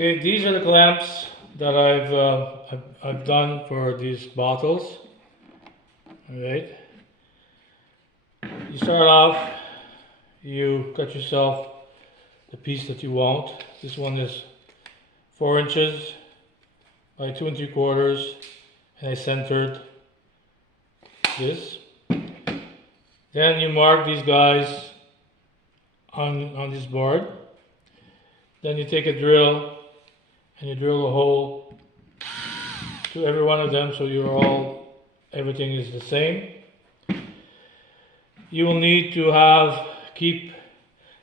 Okay, these are the clamps that I've done for these bottles. All right. You start off. You cut yourself the piece that you want. This one is 4 inches by 2 3/4, and I centered this. Then you mark these guys on this board. Then you take a drill and you drill a hole to every one of them, so everything is the same. You will need to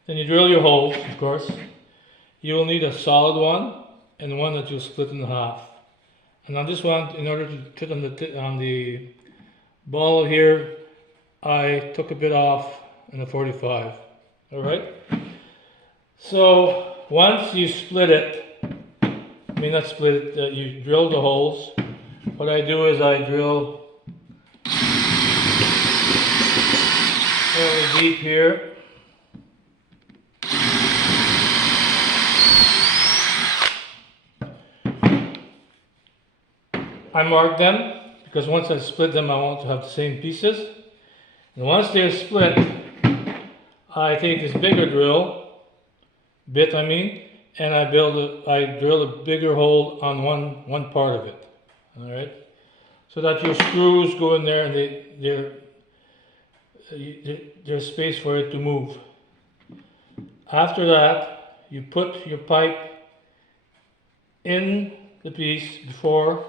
then you drill your holes, of course. You will need a solid one and one that you'll split in half. And on this one, in order to fit on the ball here, I took a bit off in a 45. All right. So once you split it, not split it, you drill the holes. What I do is I drill fairly deep here. I mark them because once I split them, I want to have the same pieces. And once they're split, I take this bigger bit, and I drill a bigger hole on one part of it. All right, so that your screws go in there and there's space for it to move. After that, you put your pipe in the piece before.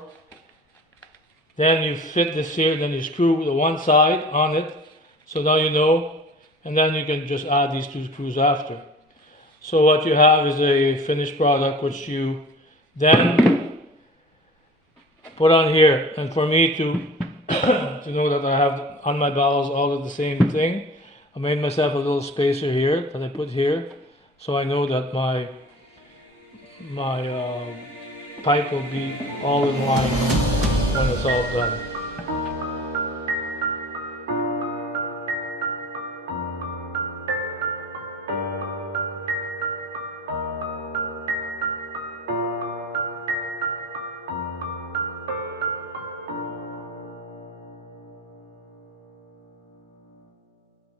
Then you fit this here, then you screw the one side on it, so now you know, and then you can just add these 2 screws after. So what you have is a finished product which you then put on here. And for me to to know that I have on my balls all of the same thing, I made myself a little spacer here that I put here, so I know that my pipe will be all in line when it's all done.